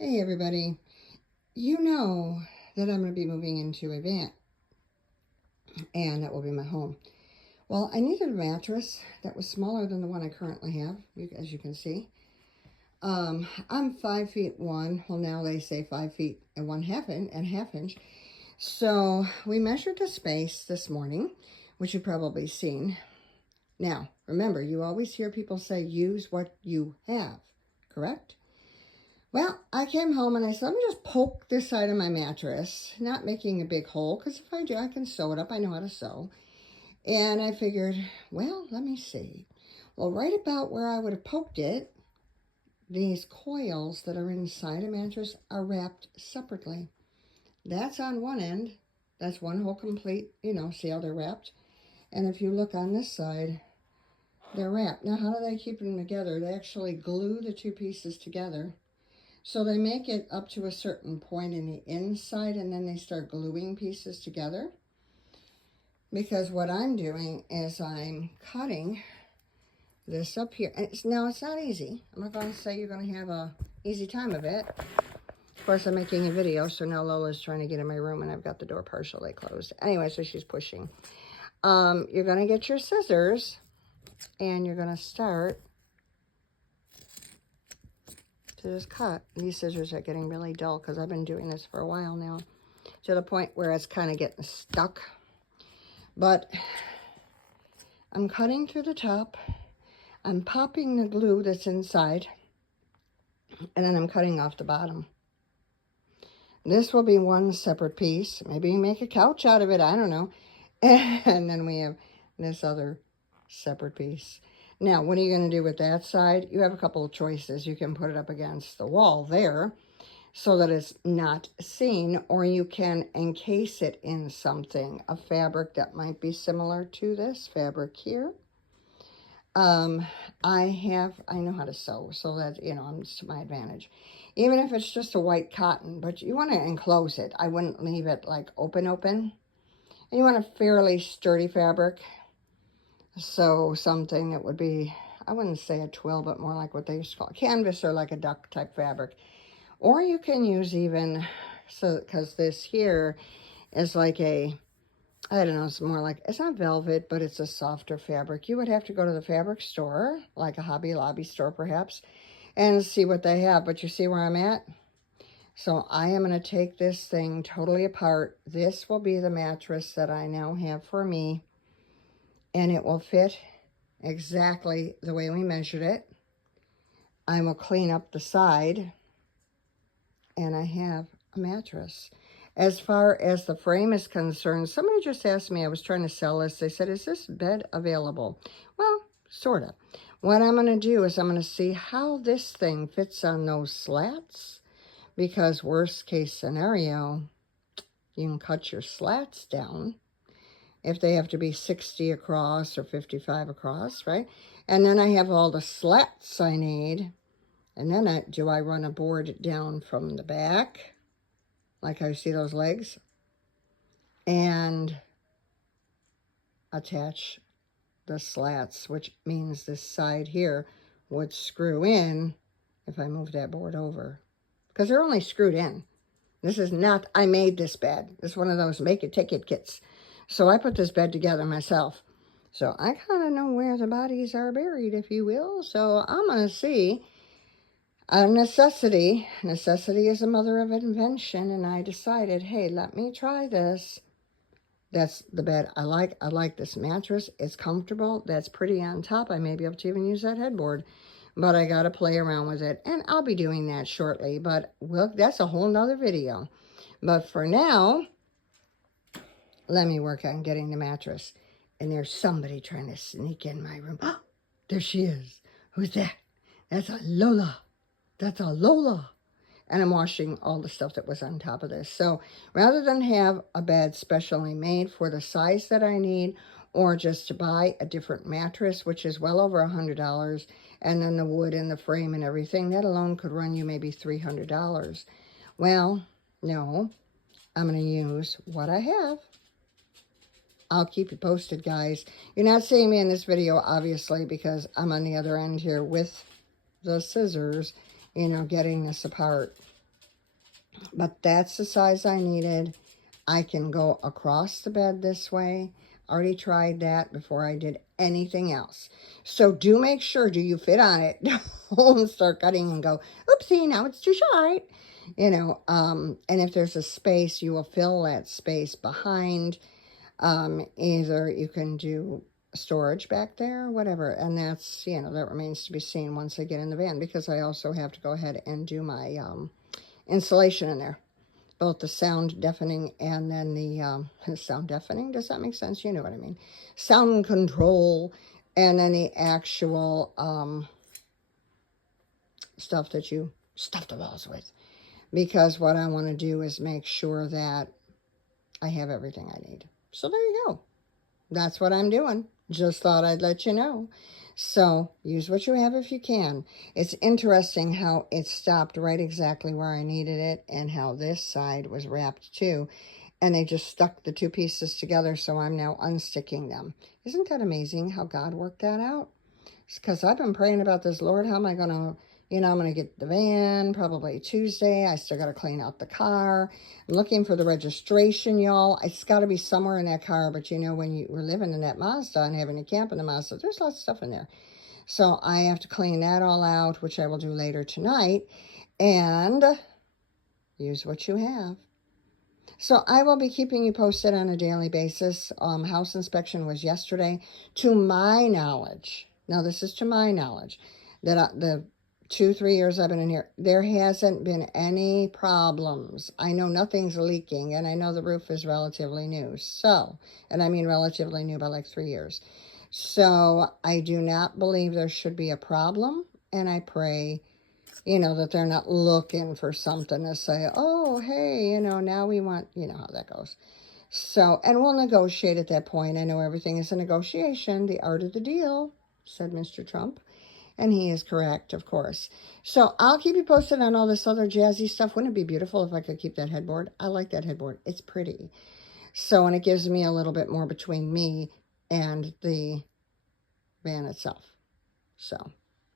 Hey everybody, you know that I'm going to be moving into a van, and that will be my home. Well, I needed a mattress that was smaller than the one I currently have, as you can see. I'm 5'1". Well, now they say 5 feet and 1/2 inch. So we measured the space this morning, which you've probably seen. Now, remember, you always hear people say, use what you have, correct? Well, I came home and I said, let me just poke this side of my mattress, not making a big hole, because if I do, I can sew it up. I know how to sew. And I figured, well, let me see. Well, right about where I would have poked it, these coils that are inside a mattress are wrapped separately. That's on one end. That's one whole complete, see how they're wrapped? And if you look on this side, they're wrapped. Now, how do they keep them together? They actually glue the two pieces together. So they make it up to a certain point in the inside, and then they start gluing pieces together. Because what I'm doing is I'm cutting this up here. And now it's not easy. I'm not going to say you're going to have a easy time of it. Of course, I'm making a video, so now Lola's trying to get in my room, and I've got the door partially closed. Anyway, so she's pushing. You're going to get your scissors, and you're going to start to just cut. These scissors are getting really dull because I've been doing this for a while now, to the point where it's kind of getting stuck. But I'm cutting through the top. I'm popping the glue that's inside, and then I'm cutting off the bottom. This will be one separate piece. Maybe make a couch out of it, I don't know. And then we have this other separate piece. Now, what are you going to do with that side? You have a couple of choices. You can put it up against the wall there so that it's not seen, or you can encase it in something, a fabric that might be similar to this fabric here. I know how to sew, so that, it's to my advantage. Even if it's just a white cotton, but you want to enclose it. I wouldn't leave it like open. And you want a fairly sturdy fabric. So something that would be, I wouldn't say a twill, but more like what they used to call canvas, or like a duck type fabric. Or you can use even, because this here is like I don't know, it's more like, it's not velvet, but it's a softer fabric. You would have to go to the fabric store, like a Hobby Lobby store perhaps, and see what they have. But you see where I'm at? So I am going to take this thing totally apart. This will be the mattress that I now have for me, and it will fit exactly the way we measured it. I will clean up the side, and I have a mattress. As far as the frame is concerned, somebody just asked me, I was trying to sell this. They said, is this bed available? Well, sort of. What I'm going to do is I'm going to see how this thing fits on those slats, because worst case scenario, you can cut your slats down if they have to be 60 across or 55 across, right? And then I have all the slats I need. And then do I run a board down from the back, like I see those legs, and attach the slats, which means this side here would screw in if I move that board over, because they're only screwed in. This is not, I made this bed. This is one of those make it take it kits. So I put this bed together myself. So I kind of know where the bodies are buried, if you will. So I'm going to see a necessity. Necessity is the mother of invention. And I decided, hey, let me try this. That's the bed I like. I like this mattress. It's comfortable. That's pretty on top. I may be able to even use that headboard. But I got to play around with it. And I'll be doing that shortly. But that's a whole nother video. But for now, let me work on getting the mattress. And there's somebody trying to sneak in my room. Oh, there she is. Who's that? That's a Lola. That's a Lola. And I'm washing all the stuff that was on top of this. So rather than have a bed specially made for the size that I need, or just to buy a different mattress, which is well over $100, and then the wood and the frame and everything, that alone could run you maybe $300. Well, no, I'm going to use what I have. I'll keep you posted, guys. You're not seeing me in this video, obviously, because I'm on the other end here with the scissors, getting this apart. But that's the size I needed. I can go across the bed this way. Already tried that before I did anything else. So do make sure, do you fit on it? Don't start cutting and go, oopsie, now it's too short. You know, and if there's a space, you will fill that space behind. Either you can do storage back there, whatever. And that's, you know, that remains to be seen once I get in the van, because I also have to go ahead and do my insulation in there. Both the sound deafening and then the sound deafening. Does that make sense? You know what I mean. Sound control, and then the actual stuff that you stuff the walls with. Because what I want to do is make sure that I have everything I need. So there you go. That's what I'm doing. Just thought I'd let you know. So use what you have if you can. It's interesting how it stopped right exactly where I needed it, and how this side was wrapped too. And they just stuck the two pieces together, so I'm now unsticking them. Isn't that amazing how God worked that out? Because I've been praying about this. Lord, how am I going to, you know, I'm going to get the van probably Tuesday. I still got to clean out the car. I'm looking for the registration, y'all. It's got to be somewhere in that car. But, you know, when you were living in that Mazda and having a camp in the Mazda, there's lots of stuff in there. So I have to clean that all out, which I will do later tonight. And use what you have. So I will be keeping you posted on a daily basis. House inspection was yesterday. To my knowledge, now this is to my knowledge, that the 2-3 years I've been in here, there hasn't been any problems. I know nothing's leaking, and I know the roof is relatively new. So, and I mean relatively new by like 3 years. So I do not believe there should be a problem, and I pray, you know, that they're not looking for something to say, oh, hey, you know, now we want, you know how that goes. So, and we'll negotiate at that point. I know everything is a negotiation, the art of the deal, said Mr. Trump. And he is correct, of course. So I'll keep you posted on all this other jazzy stuff. Wouldn't it be beautiful if I could keep that headboard? I like that headboard. It's pretty. So, and it gives me a little bit more between me and the van itself. So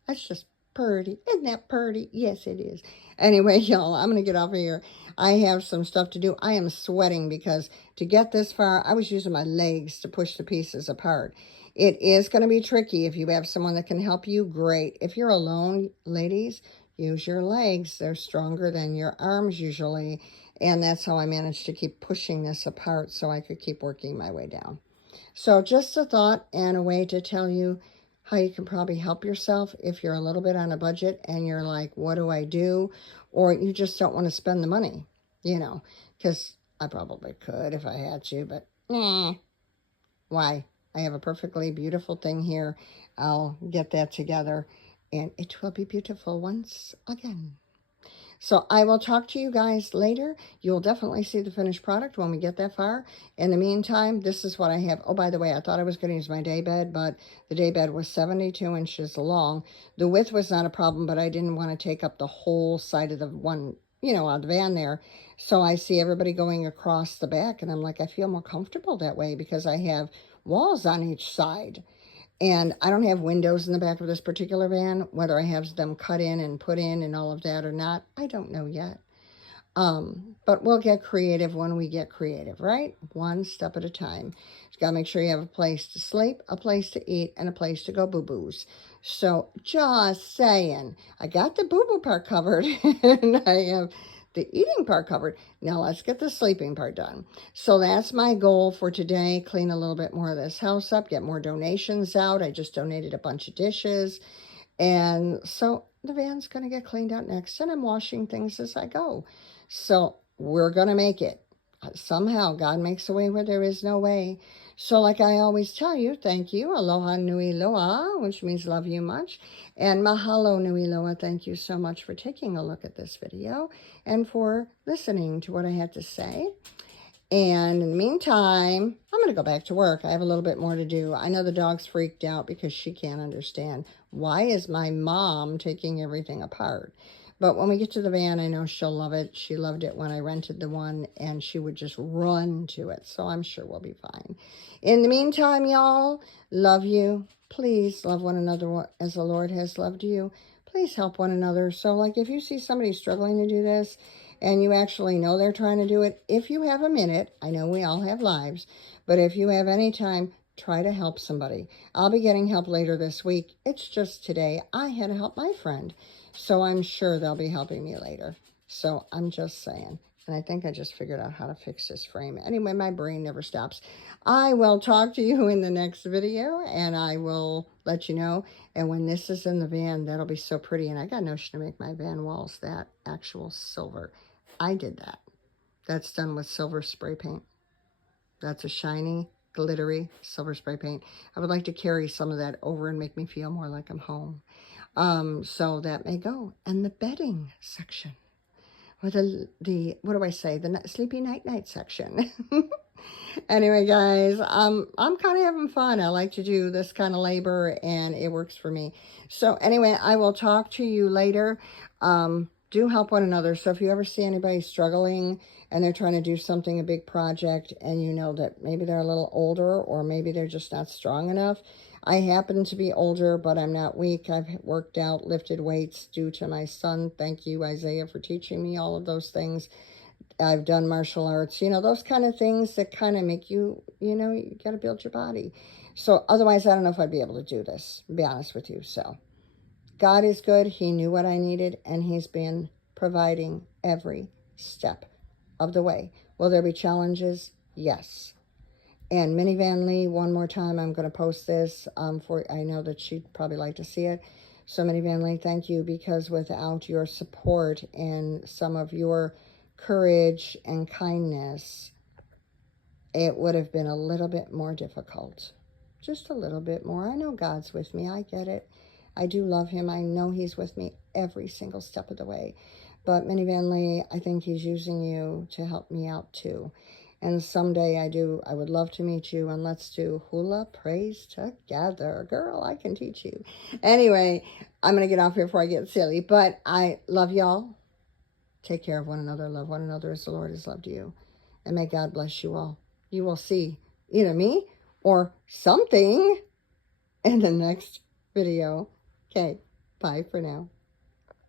that's just pretty. Isn't that pretty? Yes, it is. Anyway, y'all, I'm going to get off of here. I have some stuff to do. I am sweating because to get this far, I was using my legs to push the pieces apart. It is going to be tricky. If you have someone that can help you, great. If you're alone, ladies, use your legs. They're stronger than your arms usually. And that's how I managed to keep pushing this apart so I could keep working my way down. So just a thought and a way to tell you how you can probably help yourself if you're a little bit on a budget and you're like, what do I do? Or you just don't want to spend the money, you know, because I probably could if I had to, but nah, why? I have a perfectly beautiful thing here. I'll get that together and it will be beautiful once again. So I will talk to you guys later. You'll definitely see the finished product when we get that far. In the meantime, this is what I have. Oh, by the way, I thought I was going to use my day bed, but the day bed was 72 inches long. The width was not a problem, but I didn't want to take up the whole side of the one, you know, on the van there. So I see everybody going across the back, and I'm like, I feel more comfortable that way because I have walls on each side. And I don't have windows in the back of this particular van. Whether I have them cut in and put in and all of that or not, I don't know yet. But we'll get creative when we get creative, right? One step at a time. You got to make sure you have a place to sleep, a place to eat, and a place to go boo-boos. So just saying, I got the boo-boo part covered, and I have the eating part covered. Now let's get the sleeping part done. So that's my goal for today. Clean a little bit more of this house up, get more donations out. I just donated a bunch of dishes. And so the van's going to get cleaned out next, and I'm washing things as I go. So we're going to make it. Somehow God makes a way where there is no way. So like I always tell you, thank you. Aloha nui loa, which means love you much. And mahalo nui loa. Thank you so much for taking a look at this video and for listening to what I had to say. And in the meantime, I'm going to go back to work. I have a little bit more to do. I know the dog's freaked out because she can't understand. Why is my mom taking everything apart? But when we get to the van, I know she'll love it. She loved it when I rented the one, and she would just run to it. So I'm sure we'll be fine. In the meantime, y'all, love you. Please love one another as the Lord has loved you. please help one another. So like if you see somebody struggling to do this and you actually know they're trying to do it, if you have a minute, I know we all have lives, but if you have any time, try to help somebody. I'll be getting help later this week. It's just today I had to help my friend. So I'm sure they'll be helping me later. So I'm just saying. And I think I just figured out how to fix this frame. Anyway, my brain never stops. I will talk to you in the next video, and I will let you know. And when this is in the van, that'll be so pretty. And I got a notion to make my van walls that actual silver. I did that. That's done with silver spray paint. That's a shiny, glittery silver spray paint. I would like to carry some of that over and make me feel more like I'm home. So that may go. And the bedding section. Or the what do I say? The sleepy night section. Anyway, guys, I'm kind of having fun. I like to do this kind of labor, and it works for me. So anyway, I will talk to you later. Do help one another. So if you ever see anybody struggling and they're trying to do something, a big project, and you know that maybe they're a little older or maybe they're just not strong enough. I happen to be older, but I'm not weak. I've worked out, lifted weights due to my son. Thank you, Isaiah, for teaching me all of those things. I've done martial arts, you know, those kind of things that kind of make you, you know, you got to build your body. So otherwise, I don't know if I'd be able to do this, to be honest with you. So God is good. He knew what I needed, and he's been providing every step of the way. Will there be challenges? Yes. And Minivan Lee, one more time, I'm going to post this for, I know that she'd probably like to see it. So Minivan Lee, thank you, because without your support and some of your courage and kindness, it would have been a little bit more difficult. Just a little bit more. I know God's with me. I get it. I do love him. I know he's with me every single step of the way. But Minivan Lee, I think he's using you to help me out too. And someday I would love to meet you, and let's do hula praise together. Girl, I can teach you. Anyway, I'm going to get off here before I get silly, but I love y'all. Take care of one another. Love one another as the Lord has loved you. And may God bless you all. You will see either me or something in the next video. Okay, bye for now.